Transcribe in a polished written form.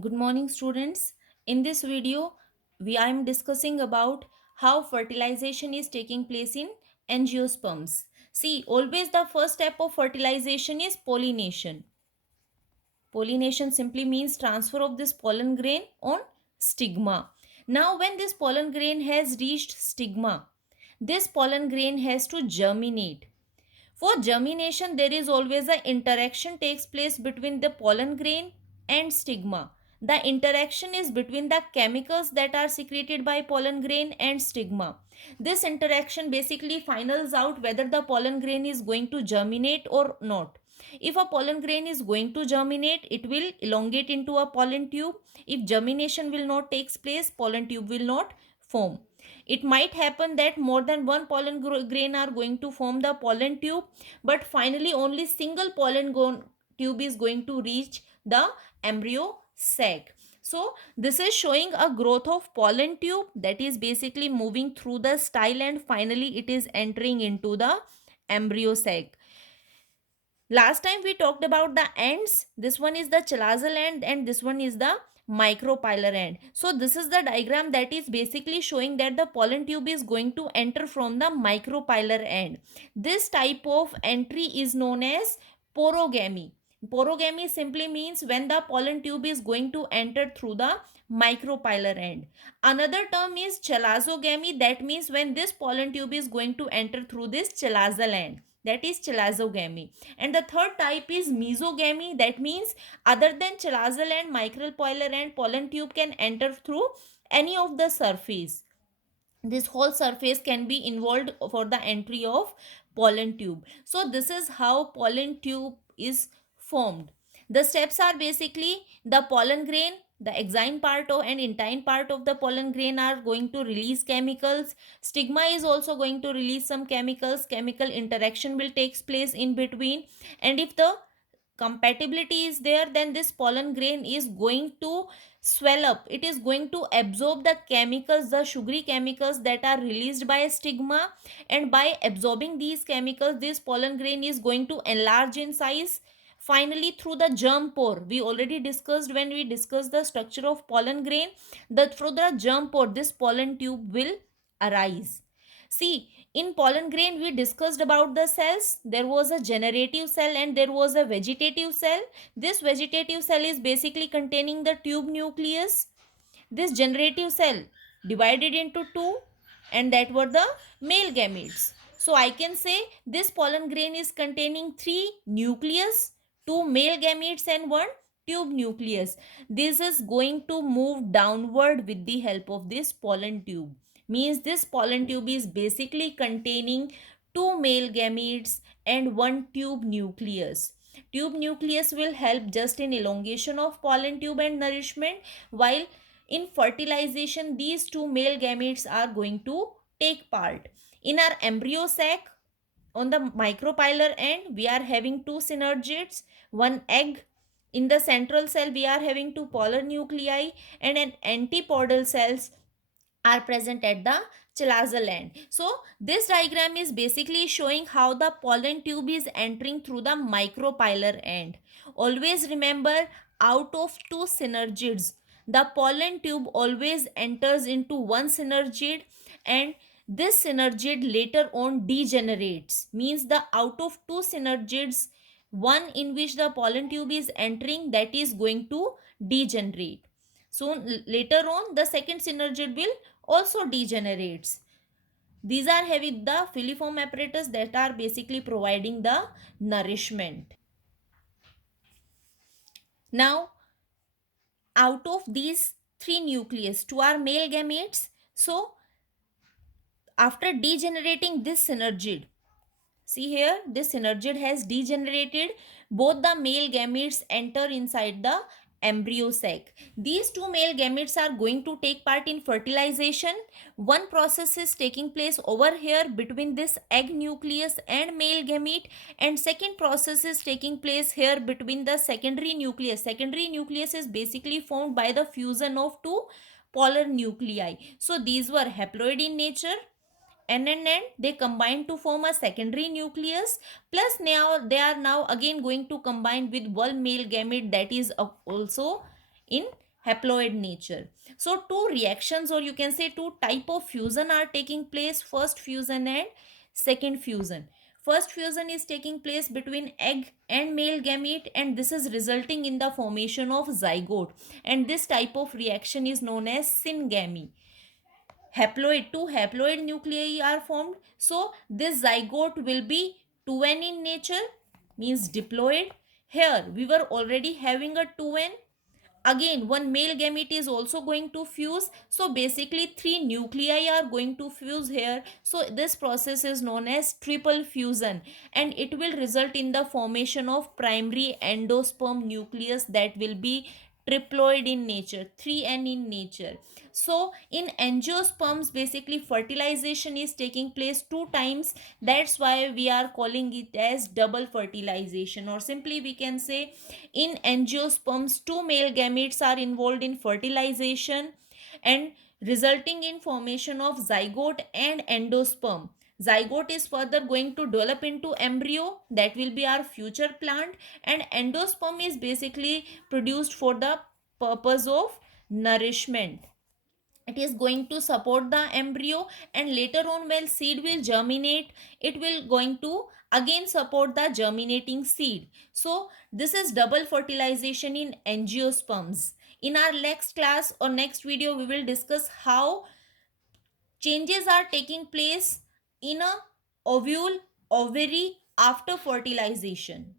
Good morning, students. In this video, I am discussing about how fertilization is taking place in angiosperms. See, always the first step of fertilization is pollination. Pollination simply means transfer of this pollen grain on stigma. Now, when this pollen grain has reached stigma, this pollen grain has to germinate. For germination, there is always an interaction takes place between the pollen grain and stigma. The interaction is between the chemicals that are secreted by pollen grain and stigma. This interaction basically finals out whether the pollen grain is going to germinate or not. If a pollen grain is going to germinate, it will elongate into a pollen tube. If germination will not take place, pollen tube will not form. It might happen that more than one pollen grain are going to form the pollen tube, but finally only single tube is going to reach the embryo sac. So this is showing a growth of pollen tube that is basically moving through the style, and finally it is entering into the embryo sac. Last time we talked about the ends. This one is the chalazal end and this one is the micropylar end. So this is the diagram that is basically showing that the pollen tube is going to enter from the micropylar end. This type of entry is known as porogamy. Porogamy simply means when the pollen tube is going to enter through the micropylar end. Another term is chalazogamy. That means when this pollen tube is going to enter through this chalazal end. That is chalazogamy. And the third type is mesogamy. That means other than chalazal and micropylar and pollen tube can enter through any of the surface. This whole surface can be involved for the entry of pollen tube. So this is how pollen tube is formed. The steps are basically the pollen grain, the exine part of and intine part of the pollen grain are going to release chemicals. Stigma is also going to release some chemicals. Chemical interaction will take place in between, and if the compatibility is there, then this pollen grain is going to swell up. It is going to absorb the chemicals, the sugary chemicals that are released by stigma, and by absorbing these chemicals, this pollen grain is going to enlarge in size. Finally, through the germ pore, we already discussed when we discussed the structure of pollen grain, that through the germ pore this pollen tube will arise. See, in pollen grain we discussed about the cells. There was a generative cell and there was a vegetative cell. This vegetative cell is basically containing the tube nucleus. This generative cell divided into two, and that were the male gametes. So I can say this pollen grain is containing three nucleus, two male gametes and one tube nucleus. This is going to move downward with the help of this pollen tube. Means this pollen tube is basically containing two male gametes and one tube nucleus. Tube nucleus will help just in elongation of pollen tube and nourishment, while in fertilization these two male gametes are going to take part. In our embryo sac, on the micropylar end we are having two synergids, one egg. In the central cell we are having two polar nuclei, and an antipodal cells are present at the chalazal end. So this diagram is basically showing how the pollen tube is entering through the micropylar end. Always remember, out of two synergids, the pollen tube always enters into one synergid, and this synergid later on degenerates. Means the out of two synergids, one in which the pollen tube is entering, that is going to degenerate. So later on the second synergid will also degenerates. These are having the filiform apparatus that are basically providing the nourishment. Now, out of these three nucleus, two are male gametes. So, after degenerating this synergid, see here, this synergid has degenerated. Both the male gametes enter inside the embryo sac. These two male gametes are going to take part in fertilization. One process is taking place over here between this egg nucleus and male gamete, and second process is taking place here between the secondary nucleus. Secondary nucleus is basically formed by the fusion of two polar nuclei. So these were haploid in nature, and they combine to form a secondary nucleus, plus now they are now again going to combine with one male gamete that is also in haploid nature. So two reactions, or you can say two type of fusion are taking place: first fusion and second fusion. First fusion is taking place between egg and male gamete, and this is resulting in the formation of zygote, and this type of reaction is known as syngamy. Two haploid nuclei are formed, so this zygote will be 2n in nature, means diploid. Here we were already having a 2n. Again one male gamete is also going to fuse, so basically three nuclei are going to fuse here. So this process is known as triple fusion, and it will result in the formation of primary endosperm nucleus that will be triploid in nature, 3n in nature. So in angiosperms, basically fertilization is taking place two times. That's why we are calling it as double fertilization, or simply we can say in angiosperms two male gametes are involved in fertilization and resulting in formation of zygote and endosperm. Zygote is further going to develop into embryo, that will be our future plant, and endosperm is basically produced for the purpose of nourishment. It is going to support the embryo, and later on when seed will germinate, it will going to again support the germinating seed. So this is double fertilization in angiosperms. In our next class or next video, we will discuss how changes are taking place in a ovule, ovary after fertilization.